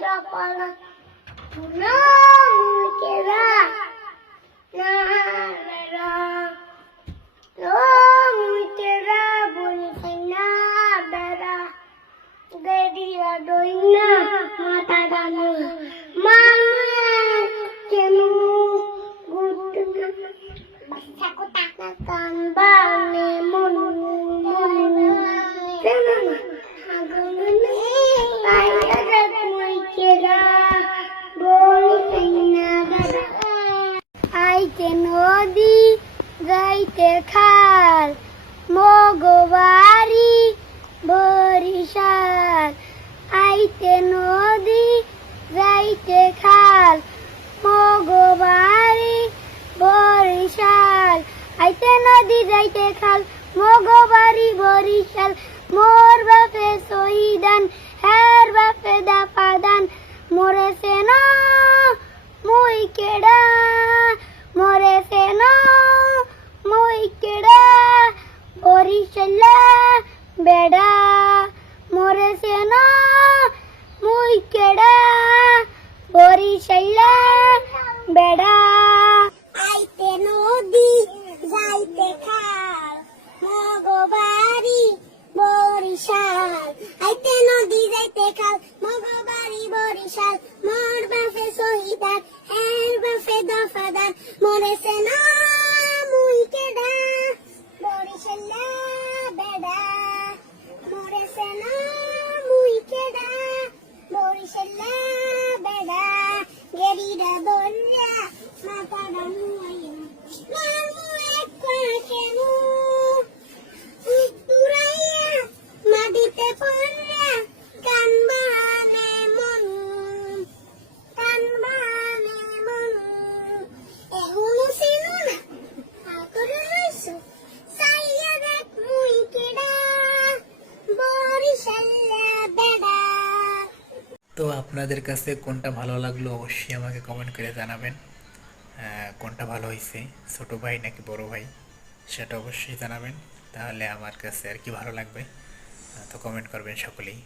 Japala, na mukera, na ra, no mukera buni na dara, gadiya doina mata danu, mama kenu gutna, basta ko takakan bane monu monu, tenama agunu ayada mukera buni na dara. আইতে নদী যাইতে খাল মগবাড়ি বরিশাল আইতে নদী যাইতে খাল মগবাড়ি বরিশাল আইতে নদী যাইতে খাল মগবাড়ি বরিশাল মোর বাপে শহীদান হের বাপে দাফাদান মরেছে না মুই কেডা মরেছে না মুই কেডা বরিশালা বেডা মরেছে না মুই কেডা বরিশালা বেডা আইতে নদী যাইতে খাল মগবাড়ি বরিশাল আইতে নদী যাইতে খাল মগবাড়ি বরিশাল মোর বাপে শহীদান এর বাপে দফাদার মরেছে না মুই কেডা বরিশালা বেডা মরেছে না মুই কেডা বরিশালা বেডা গেরিডা দরিয়া মাথাডা নুয়াইয়া মামু এক কেনু উড়াইয়া মাটিতে পড়িয়া কান বানে মন কান বানে মন এখনো চিনো না করে রইছো চাইয়া দেখ মুই কেডা বরিশালা বেডা। তো আপনাদের কাছে কোনটা ভালো লাগলো অবশ্যই আমাকে কমেন্ট করে জানাবেন। কোনটা ভালো হয়েছে, ছোট ভাই নাকি বড় ভাই, সেটা অবশ্যই জানাবেন। তাহলে আমার কাছে আর কি ভালো লাগবে, তো কমেন্ট করবেন সকলেই।